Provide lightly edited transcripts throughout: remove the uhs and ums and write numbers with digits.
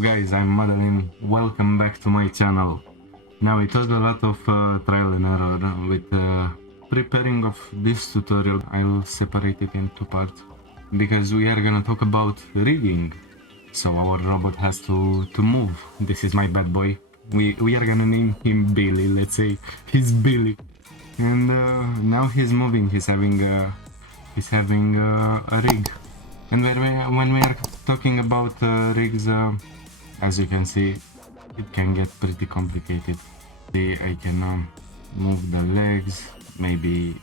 guys, I'm Madeline, welcome back to my channel. Now it was a lot of trial and error with preparing of this tutorial. I'll separate it in two parts because we are gonna talk about rigging. So our robot has to move. This is my bad boy. We are gonna name him Billy, let's say he's Billy. And now he's moving, he's having a rig. And when we are talking about rigs, as you can see, it can get pretty complicated. See, I can move the legs, maybe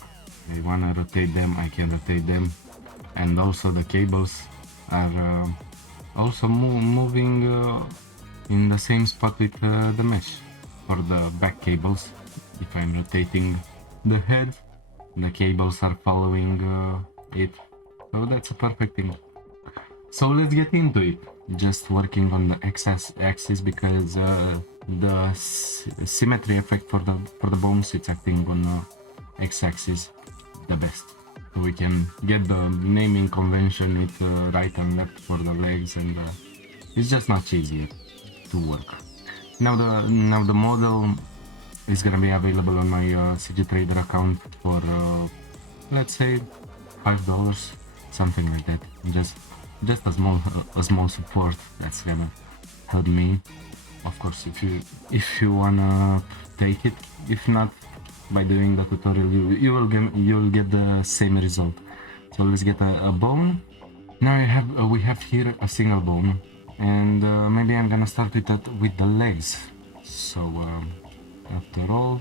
I wanna rotate them, I can rotate them. And also the cables are also moving in the same spot with the mesh. For the back cables, if I'm rotating the head, the cables are following it. So that's a perfect thing. So let's get into it. Just working on the x-axis because the symmetry effect for the bones, it's acting on the x-axis the best. So we can get the naming convention with right and left for the legs, and it's just much easier to work. Now the model is gonna be available on my CG Trader account for let's say $5, something like that. Just a small support that's gonna help me. Of course, if you wanna take it, if not, by doing the tutorial you'll get the same result. So let's get a bone. Now we have here a single bone, and maybe I'm gonna start with the legs. So after all,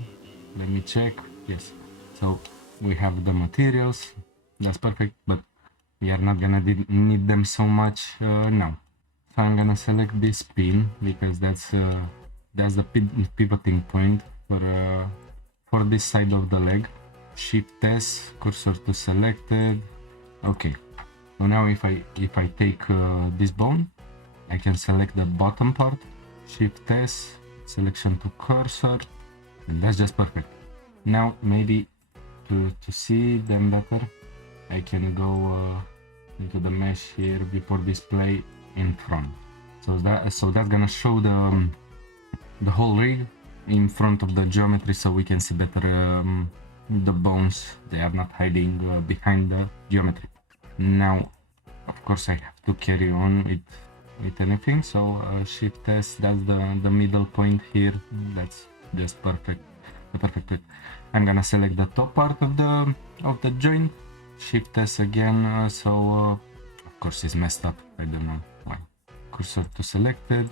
let me check. Yes, so we have the materials, that's perfect, but we are not gonna need them so much now. So I'm gonna select this pin because that's the pivoting point for this side of the leg. Shift S, cursor to selected. Okay. So now if I take this bone, I can select the bottom part. Shift S, selection to cursor, and that's just perfect. Now maybe to see them better, I can go into the mesh here, before display in front. So that's gonna show the whole rig in front of the geometry, so we can see better the bones. They are not hiding behind the geometry. Now, of course, I have to carry on with anything. So Shift S, that's the middle point here. That's just perfect. The perfect fit. I'm gonna select the top part of the joint. Shift S again, of course it's messed up, I don't know why. Cursor to selected.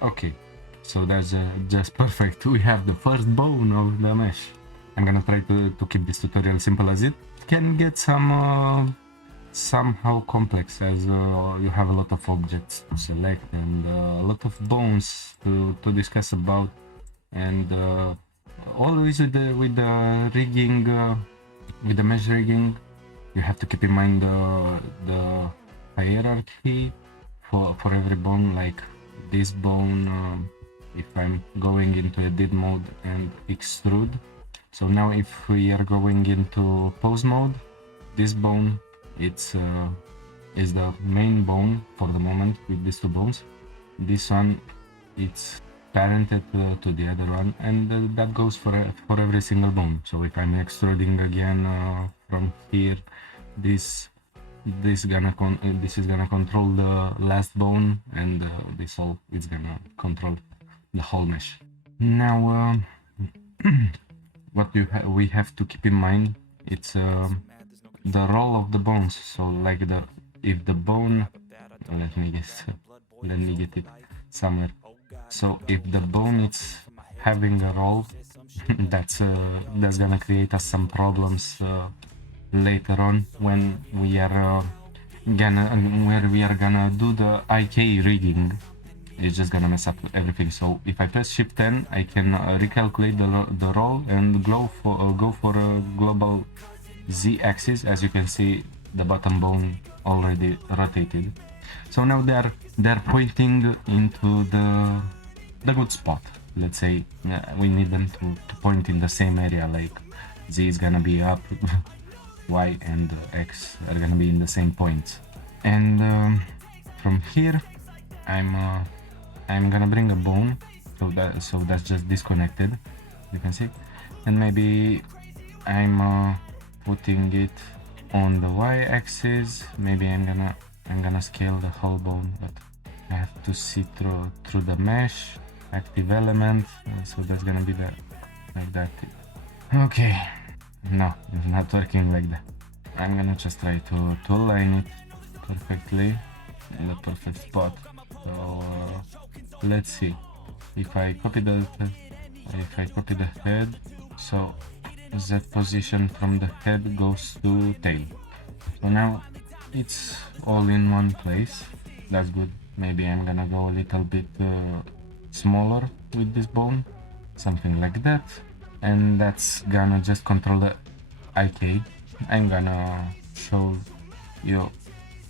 Okay, so that's just perfect. We have the first bone of the mesh. I'm gonna try to keep this tutorial simple as it can get somehow complex, as you have a lot of objects to select and a lot of bones to discuss about, and always with the rigging, with the mesh rigging, you have to keep in mind the hierarchy for every bone. Like this bone, if I'm going into edit mode and extrude, so now if we are going into pose mode, this bone is the main bone for the moment with these two bones. This one, it's parented to the other one, and that goes for every single bone. So if I'm extruding again from here, this is gonna control the last bone, and this all is gonna control the whole mesh. Now what we have to keep in mind, it's the role of the bones. So like if the bone, let me get it somewhere. So if the bone is having a roll, that's gonna create us some problems later on when we are gonna do the IK rigging. It's just gonna mess up everything. So if I press Shift 10, I can recalculate the roll and go for a global Z axis. As you can see, the bottom bone already rotated. So now they're pointing into the good spot. Let's say we need them to point in the same area, like Z is gonna be up, Y and X are gonna be in the same points. And from here I'm I'm gonna bring a bone, so that's just disconnected, you can see, and maybe I'm putting it on the y-axis. Maybe I'm gonna scale the whole bone, but I have to see through the mesh, active element, so that's gonna be like that. Okay, no, it's not working like that. I'm gonna just try to align it perfectly in the perfect spot. So let's see if I copy the head, so that position from the head goes to tail. So now it's all in one place. That's good. Maybe I'm gonna go a little bit smaller with this bone, something like that, and that's gonna just control the IK. I'm gonna show you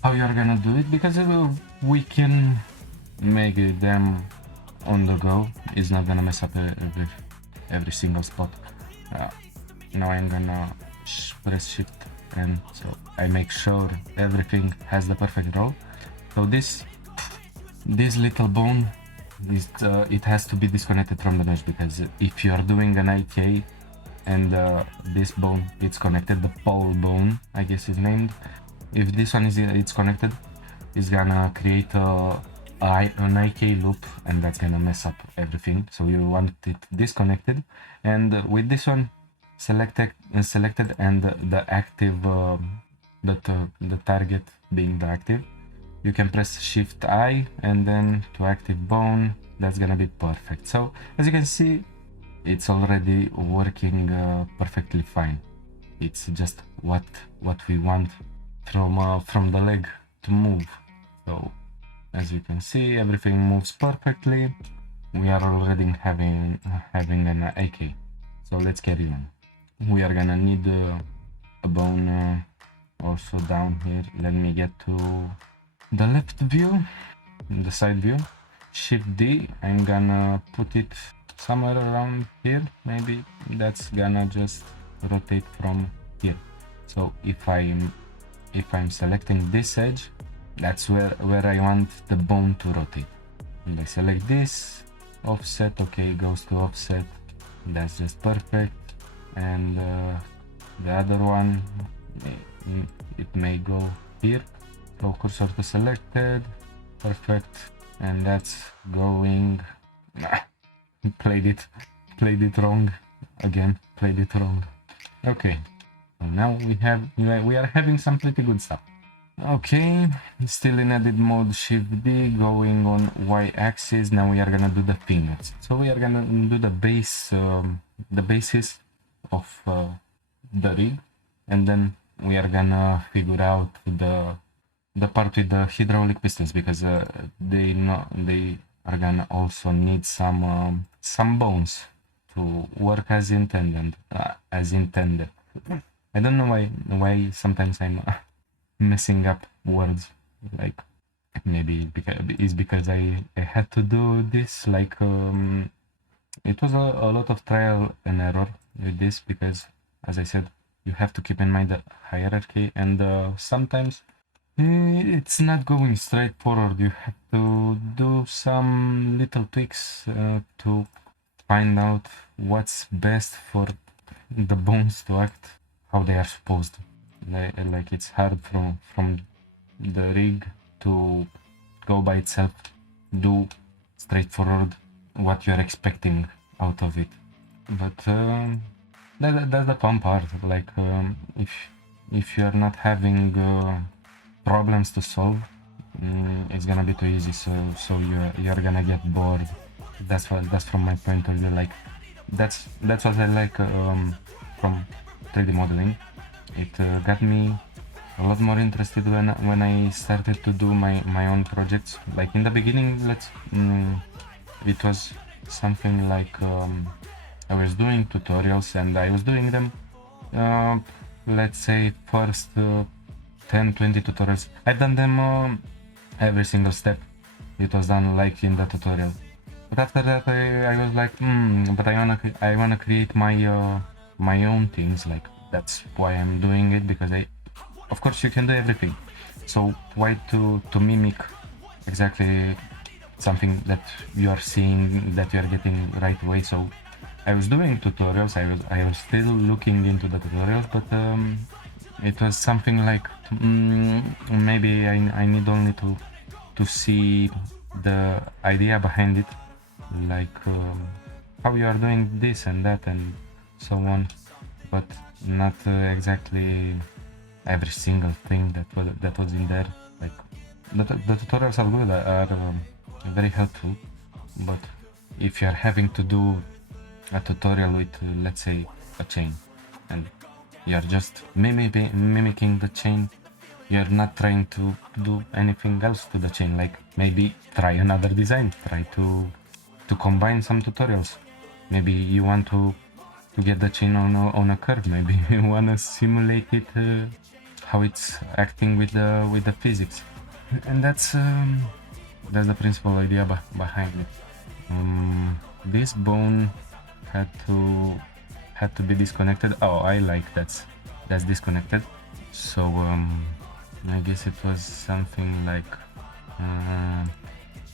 how you're gonna do it, because we can make them on the go. It's not gonna mess up every single spot. Now I'm gonna press shift, and so I make sure everything has the perfect roll. So this little bone is it has to be disconnected from the mesh, because if you are doing an IK and this bone it's connected, the pole bone I guess is named, if this one it's connected, it's gonna create an IK loop, and that's gonna mess up everything. So you want it disconnected, and with this one selected and the active, the target being the active, you can press shift I and then to active bone. That's gonna be perfect. So as you can see, it's already working perfectly fine. It's just what we want from the leg to move. So as you can see, everything moves perfectly. We are already having an AK. So let's carry on. We are gonna need a bone also down here. Let me get to the left view, the side view. Shift D, I'm gonna put it somewhere around here. Maybe that's gonna just rotate from here. So if I'm selecting this edge, that's where I want the bone to rotate. And I select this, offset, okay, it goes to offset. That's just perfect. And the other one, it may go here. So cursor to selected, perfect. And that's going, played it wrong again, played it wrong. Okay, so now we are having some pretty good stuff. Okay, still in edit mode, shift D, going on y-axis. Now we are gonna do the fingers. So we are gonna do the basis of the rig, and then we are gonna figure out the part with the hydraulic pistons, because they are gonna also need some bones to work as intended. I don't know why sometimes I'm messing up words, like maybe because I had to do this, like it was a lot of trial and error with this, because as I said, you have to keep in mind the hierarchy, and sometimes it's not going straight forward. You have to do some little tweaks to find out what's best for the bones to act how they are supposed to. Like it's hard from the rig to go by itself, do straightforward what you're expecting out of it. But that's the fun part. Like if you're not having problems to solve, it's gonna be too easy. So you're gonna get bored. That's from my point of view. Like that's what I like from 3D modeling. It got me a lot more interested when I started to do my own projects. Like in the beginning, it was something like I was doing tutorials, and I was doing them, let's say first 10-20 tutorials. I've done them every single step. It was done like in the tutorial. But after that, I was like, but I wanna create my own things. Like that's why I'm doing it, because of course you can do everything. So why to mimic exactly something that you are seeing, that you are getting right away. So I was doing tutorials, I was still looking into the tutorials, but it was something like maybe I need only to see the idea behind it, like how you are doing this and that and so on, but not exactly every single thing that was in there. Like the tutorials are good, are very helpful, but if you are having to do a tutorial with let's say a chain, and you're just mimicking the chain, you're not trying to do anything else to the chain, like maybe try another design, try to combine some tutorials. Maybe you want to get the chain on a curve, maybe you want to simulate it, how it's acting with the physics, and that's the principal idea behind it. This bone had to be disconnected. Oh, I like that's disconnected. So I guess it was something like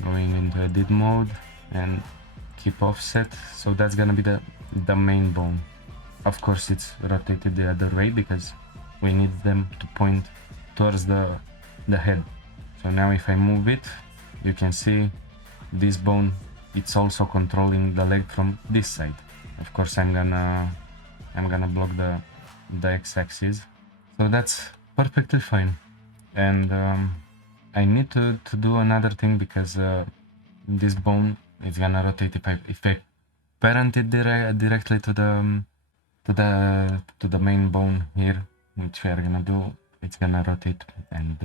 going into edit mode and keep offset. So that's gonna be the main bone. Of course it's rotated the other way because we need them to point towards the head. So now if I move it, you can see this bone, it's also controlling the leg from this side. Of course I'm gonna block the x-axis, so that's perfectly fine. And I need to do another thing because this bone is gonna rotate if I parent it directly to the main bone here, which we are gonna do. It's gonna rotate, and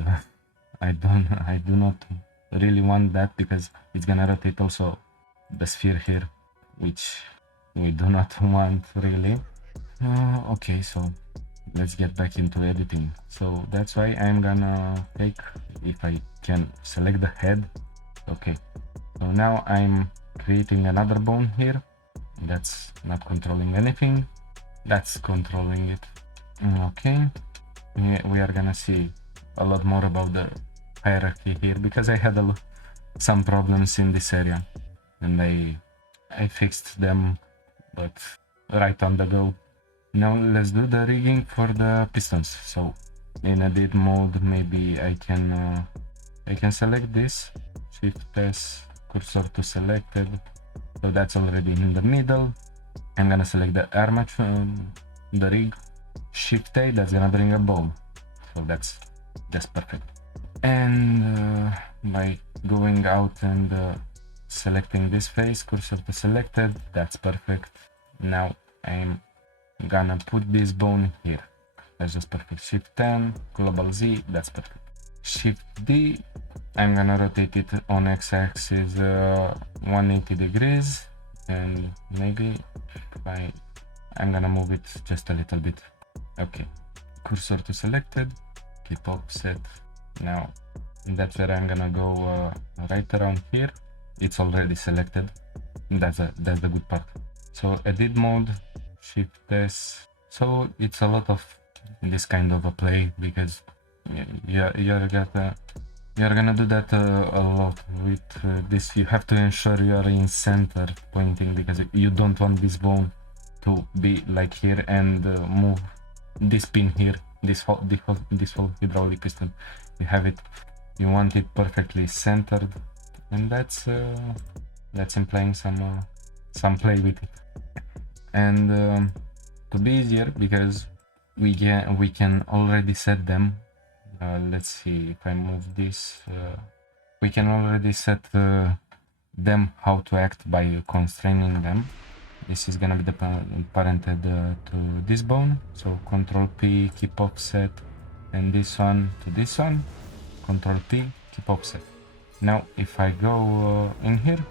I do not really want that because it's gonna rotate also the sphere here, which we do not want really. Okay, so let's get back into editing. So that's why I'm gonna take, if I can select the head. Okay, so now I'm creating another bone here. That's not controlling anything, that's controlling it. Okay, we are gonna see a lot more about the hierarchy here because I had some problems in this area and I fixed them, but right on the go. Now let's do the rigging for the pistons. So in edit mode, maybe I can select this, Shift S, cursor to selected. So that's already in the middle. I'm gonna select the armature, the rig, Shift A, that's gonna bring a bone. So that's perfect. And by going out and selecting this face, cursor to selected, that's perfect. Now I'm gonna put this bone here. That's just perfect. Shift 10, global Z, that's perfect. Shift D, I'm gonna rotate it on x-axis 180 degrees, and maybe I'm gonna move it just a little bit. Okay, cursor to selected, keep offset. Now that's where I'm gonna go right around here. It's already selected. That's the good part. So edit mode, Shift S. So it's a lot of this kind of a play because you're gonna do that a lot with this. You have to ensure you are in center pointing because you don't want this bone to be like here and move this pin here, this whole hydraulic piston. You have it, you want it perfectly centered, and that's implying some play with it. And to be easier, because we can already set them. Let's see, if I move this, we can already set them how to act by constraining them. This is gonna be the parented to this bone. So Control P, keep offset, and this one to this one. Control P, keep offset. Now if I go in here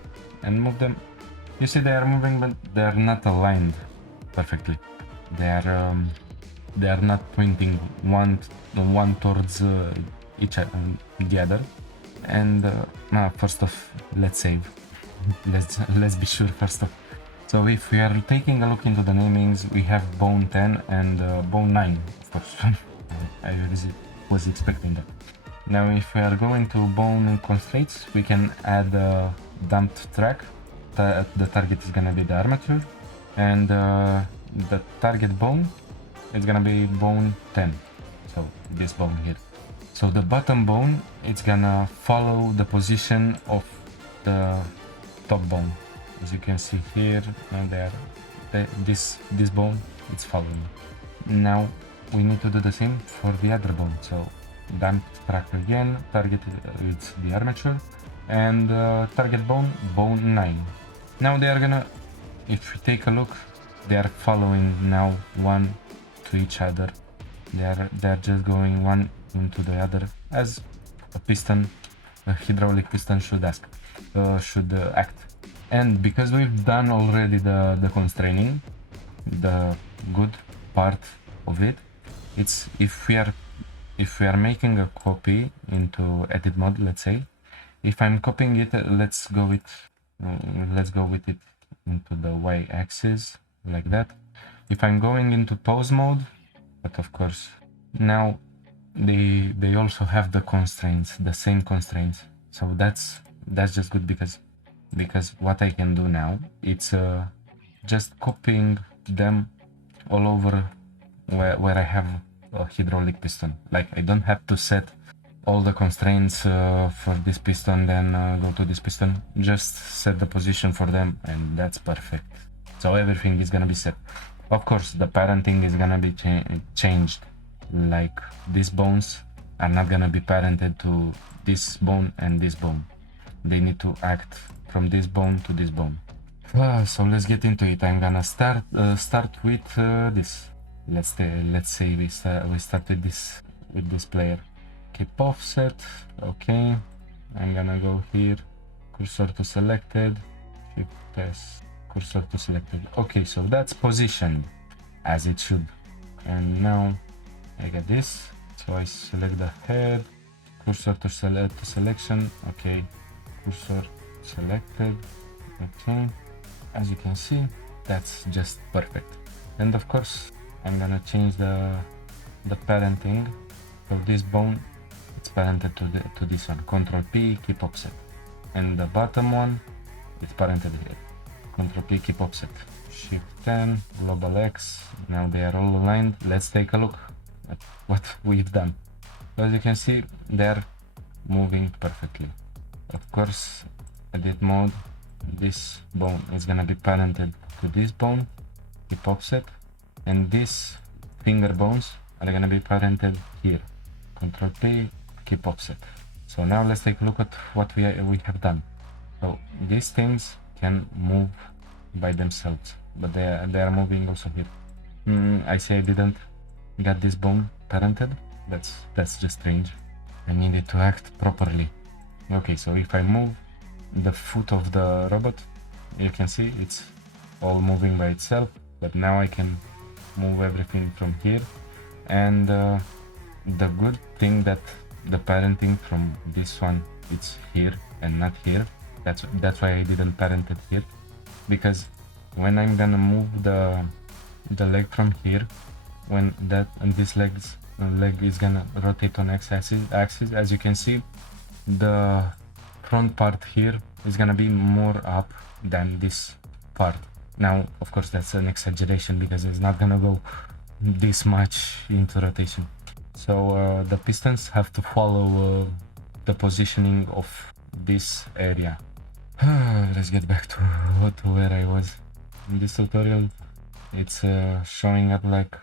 and move them, you see they are moving, but they are not aligned perfectly. They are not pointing one towards the other. And first off, let's save. let's be sure first off. So if we are taking a look into the namings, we have bone 10 and bone 9, of course. I was expecting that. Now if we are going to bone constraints, we can add a dumped track. The target is gonna be the armature, and the target bone is gonna be bone 10, so this bone here. So the bottom bone, it's gonna follow the position of the top bone. As you can see here and there, this bone, it's following. Now we need to do the same for the other bone. So dump track again, target is the armature, and target bone, bone 9. Now they are gonna, if you take a look, they are following now one to each other. They're just going one into the other as a piston, a hydraulic piston should act. And because we've done already the constraining, the good part of it, it's if we are making a copy into edit mode, let's say, if I'm copying it, let's go with it into the y-axis like that. If I'm going into pose mode, but of course now they also have the constraints, the same constraints, so that's just good because what I can do now, it's just copying them all over where I have a hydraulic piston. Like I don't have to set all the constraints for this piston, then go to this piston, just set the position for them, and that's perfect. So everything is gonna be set. Of course, the parenting is gonna be changed. Like these bones are not gonna be parented to this bone and this bone. They need to act from this bone to this bone. So let's get into it. I'm gonna start with this. Let's say we start with this player. Keep offset. Okay. I'm gonna go here. Cursor to selected. Shift S. Cursor to selected. Okay, so that's positioned as it should. And now I get this. So I select the head. Cursor to selection. Okay. Cursor selected. Okay. As you can see, that's just perfect. And of course, I'm gonna change the parenting of this bone. It's parented to this one. Control P, keep offset. And the bottom one, it's parented here. Control P, keep offset. Shift 10, global X. Now they are all aligned. Let's take a look at what we've done. So as you can see, they're moving perfectly. Of course, edit mode, this bone is gonna be parented to this bone, keep offset, and these finger bones are gonna be parented here. Control P, keep offset. So now let's take a look at what we have done. So these things can move by themselves, but they are moving also here. I say I didn't get this bone parented. That's just strange. I need it to act properly. Okay, so if I move the foot of the robot, you can see it's all moving by itself, but now I can move everything from here. And the good thing that the parenting from this one, it's here and not here. That's why I didn't parent it here, because when I'm gonna move the leg from here, when this leg is gonna rotate on x-axis, as you can see, the front part here is gonna be more up than this part. Now, of course, that's an exaggeration because it's not gonna go this much into rotation. So the pistons have to follow the positioning of this area. Let's get back to where I was. In this tutorial, it's showing up like,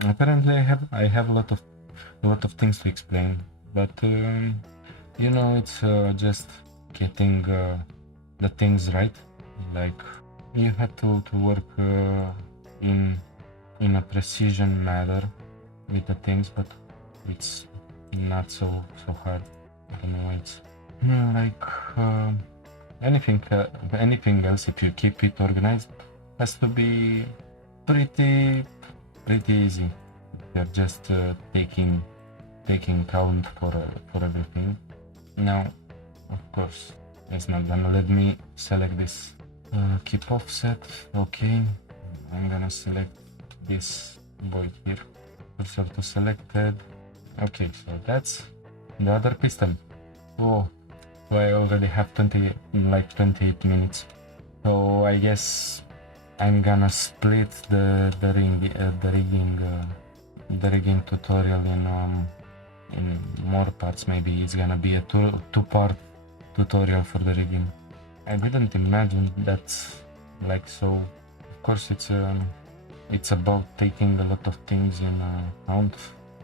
apparently I have a lot of things to explain, but you know, it's just getting the things right. Like you have to work in a precision manner with the things, but it's not so hard. I don't know why it's like anything else. If you keep it organized, has to be pretty easy. You're just taking count for everything. Now, of course, it's not gonna let me select this. Keep offset. Okay, I'm gonna select this boy here. Cursor to selected. Okay, so that's the other piston. Oh, so I already have 28 minutes. So I guess I'm gonna split the rigging tutorial in more parts. Maybe it's gonna be a two-part tutorial for the rigging. I didn't imagine that's like so. Of course, it's about taking a lot of things in account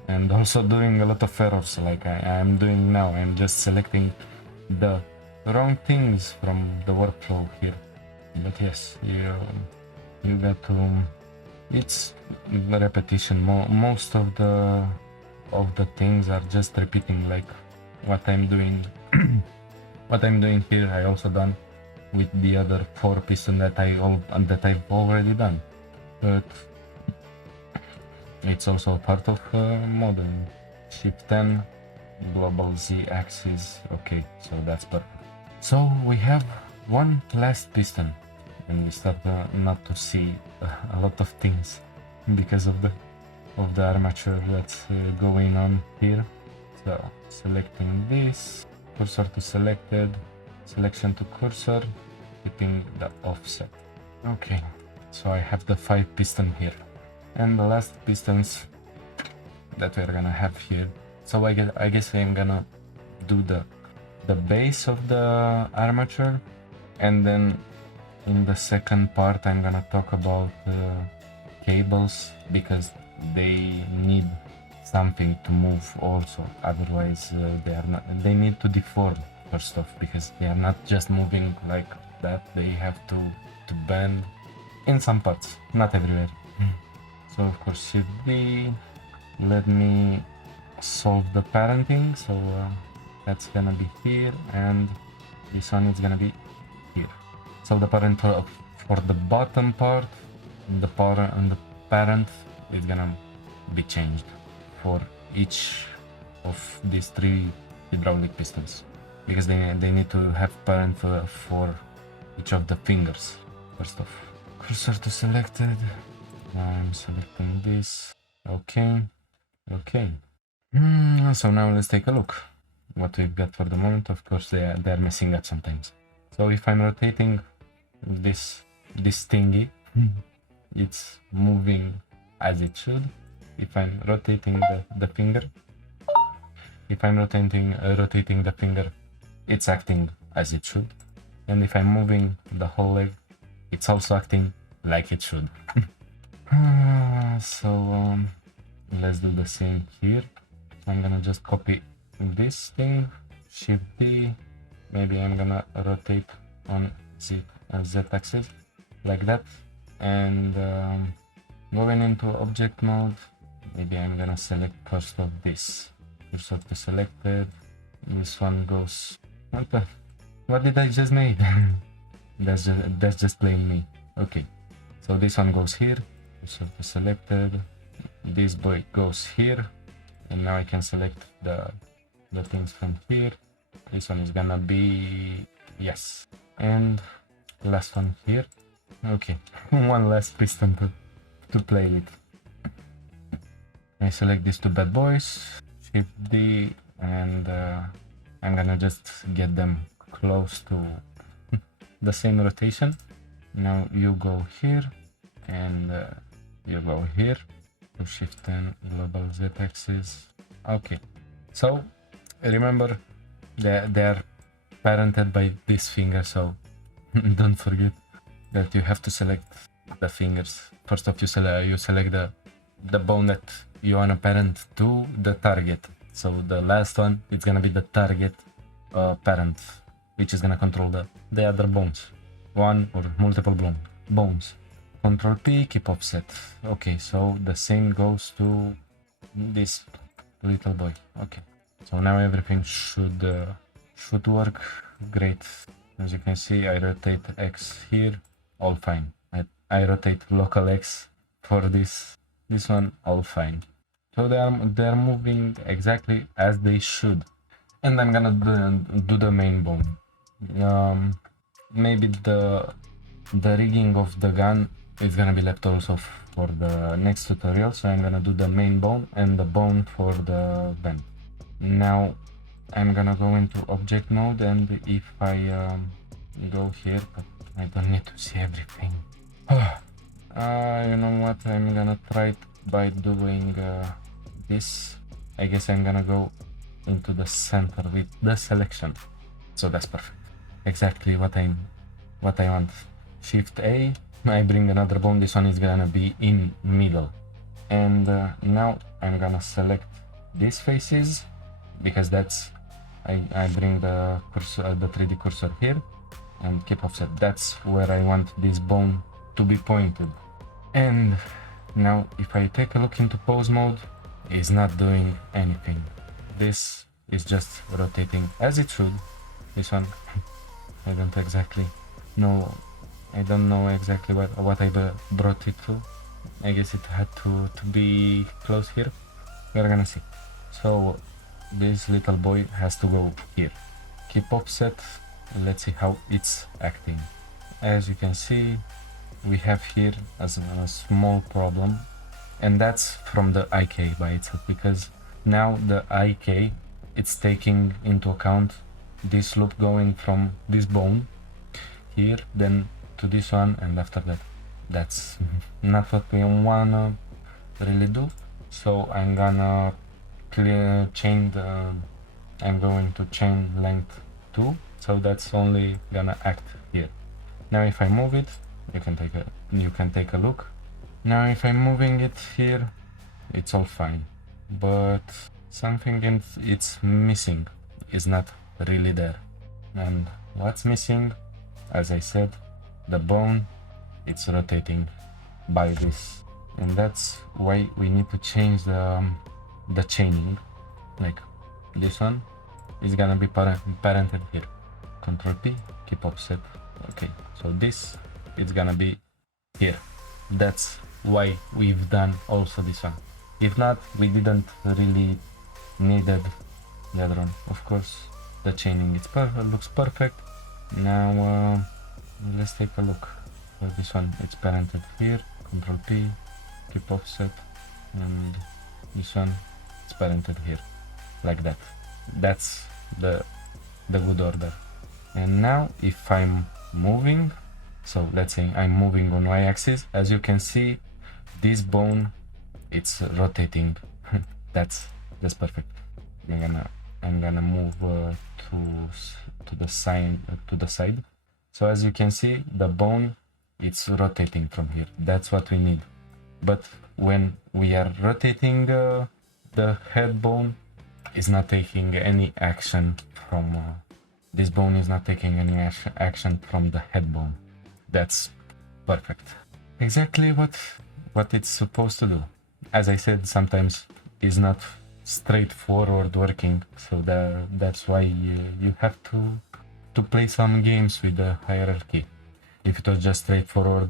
and also doing a lot of errors like I am doing now. I'm just selecting the wrong things from the workflow here. But yes, you got to. It's repetition. Most of the things are just repeating, like what I'm doing. What I'm doing here, I also done with the other 4 pistons that I've already done. But it's also part of modeling. Shift 10, global Z axis. Okay, so that's perfect. So we have one last piston, and we start not to see a lot of things because of the armature that's going on here. So selecting this, cursor to selected, selection to cursor, keeping the offset. Okay, so I have the 5 piston here, and the last pistons that we're gonna have here. So I guess I'm gonna do the base of the armature, and then in the second part I'm gonna talk about cables, because they need something to move also, otherwise they need to deform first off, because they are not just moving like that, they have to bend in some parts, not everywhere. So of course Shift D, let me solve the parenting. So that's gonna be here, and this one is gonna be here. So the parent for the bottom part, the parent is gonna be changed for each of these 3 hydraulic pistons, because they need to have parent for each of the fingers. First off, cursor to selected. I'm selecting this. Okay. So now let's take a look what we've got for the moment. Of course, they're messing up sometimes. So if I'm rotating this thingy, it's moving as it should. If I'm rotating the finger, rotating the finger, it's acting as it should. And if I'm moving the whole leg, it's also acting like it should. So let's do the same here. I'm gonna just copy this thing, Shift D. Maybe I'm gonna rotate on Z axis like that, and going into object mode, maybe I'm gonna select first of this. Cursor to selected. This one goes. What did I just make? that's just plain me. Okay, so this one goes here. Cursor to selected. This boy goes here, and now I can select the things from here. This one is gonna be yes, and last one here. Okay, one last piston to play with. I select these 2 bad boys, Shift D, and I'm gonna just get them close to the same rotation. Now you go here, and you go here. To Shift 10, global Z axis. Okay, so remember they're parented by this finger, so don't forget that you have to select the fingers. First off, you select the bone that you wanna parent to the target. So the last one, it's gonna be the target parent, which is gonna control the other bones, one or multiple bones. Control P, keep offset. Okay, so the same goes to this little boy. Okay, so now everything should work great. As you can see, I rotate X here, all fine. I rotate local X for this one, all fine. So they're moving exactly as they should. And I'm gonna do the main bone. Maybe the rigging of the gun is gonna be left also for the next tutorial, so I'm gonna do the main bone and the bone for the vent. Now I'm gonna go into object mode, and if I go here, but I don't need to see everything. You know what, I'm gonna try it by doing this. I guess I'm gonna go into the center with the selection. So that's perfect. Exactly what I want. Shift A, I bring another bone. This one is gonna be in middle. And now I'm gonna select these faces, because that's I bring the cursor, the 3D cursor here, and keep offset. That's where I want this bone to be pointed. And now if I take a look into pose mode, it's not doing anything. This is just rotating as it should. This one, I don't exactly know. I don't know exactly what I brought it to. I guess it had to be close here. We're gonna see. So this little boy has to go here. Keep offset. Let's see how it's acting. As you can see, we have here a small problem, and that's from the IK by itself, because now the IK, it's taking into account this loop going from this bone here, then to this one, and after that. That's not what we wanna really do. So I'm gonna chain the, I'm going to chain length 2, so that's only gonna act here. Now if I move it, you can take a look. Now if I'm moving it here, it's all fine, but something it's missing is not really there. And what's missing, as I said, the bone, it's rotating by this, and that's why we need to change the chaining. Like this one is gonna be parented here. Control P, keep offset. Okay, so this is gonna be here. That's why we've done also this one. If not, we didn't really needed the other one. Of course, the chaining is looks perfect. Now let's take a look. For this one, it's parented here. Control P, keep offset, and this one, it's parented here, like that. That's the good order. And now if I'm moving, so let's say I'm moving on y-axis, as you can see, this bone, it's rotating. that's perfect. I'm gonna move to the side. So as you can see, the bone, it's rotating from here. That's what we need. But when we are rotating the head bone, is not taking any action from this bone is not taking any action from the head bone. That's perfect. Exactly what it's supposed to do. As I said, sometimes it's not straightforward working, so that's why you have to play some games with the hierarchy. If it was just straightforward,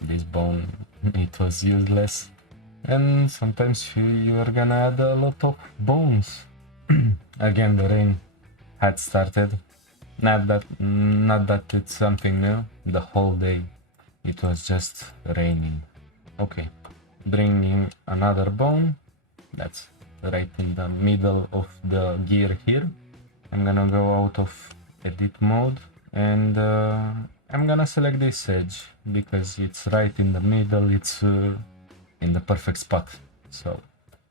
this bone, it was useless. And sometimes you are gonna add a lot of bones. Again, the rain had started. Not that it's something new. The whole day it was just raining. Okay, bringing another bone. That's right in the middle of the gear here. I'm gonna go out of edit mode, and I'm gonna select this edge because it's right in the middle. It's in the perfect spot. So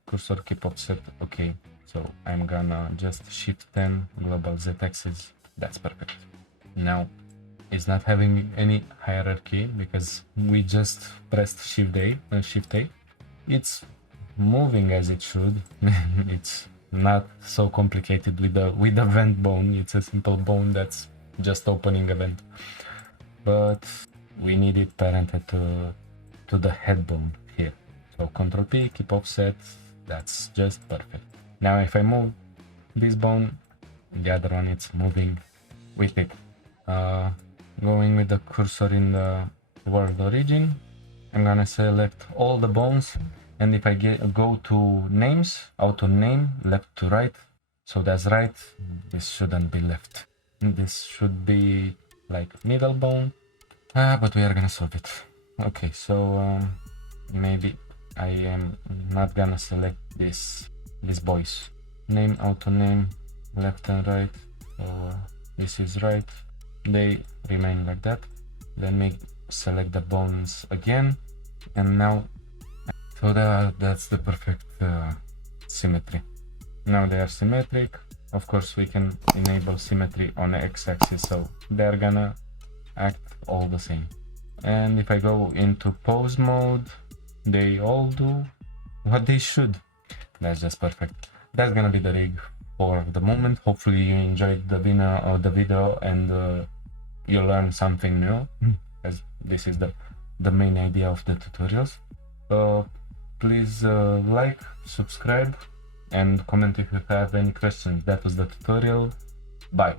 cursor, keep offset. Okay, so I'm gonna just shift 10 global z axis. That's perfect. Now it's not having any hierarchy because we just pressed shift A. It's moving as it should. It's not so complicated with the vent bone. It's a simple bone that's just opening a vent, but we need it parented to the head bone here. So Control P, keep offset. That's just perfect. Now if I move this bone, the other one, it's moving with it. Going with the cursor in the world origin, I'm gonna select all the bones, and if I go to names, auto name, left to right, so that's right. This shouldn't be left. This should be like middle bone, but we are gonna solve it. Okay, so maybe I am not gonna select these boys. Name, auto name, left and right, this is right, they remain like that. Let me select the bones again, and now so that's the perfect symmetry. Now they are symmetric. Of course we can enable symmetry on the x-axis, so they're gonna act all the same. And if I go into pose mode, they all do what they should. That's just perfect. That's gonna be the rig for the moment. Hopefully you enjoyed the video and you learned something new, as this is the main idea of the tutorials. Please like, subscribe, and comment if you have any questions. That was the tutorial. Bye.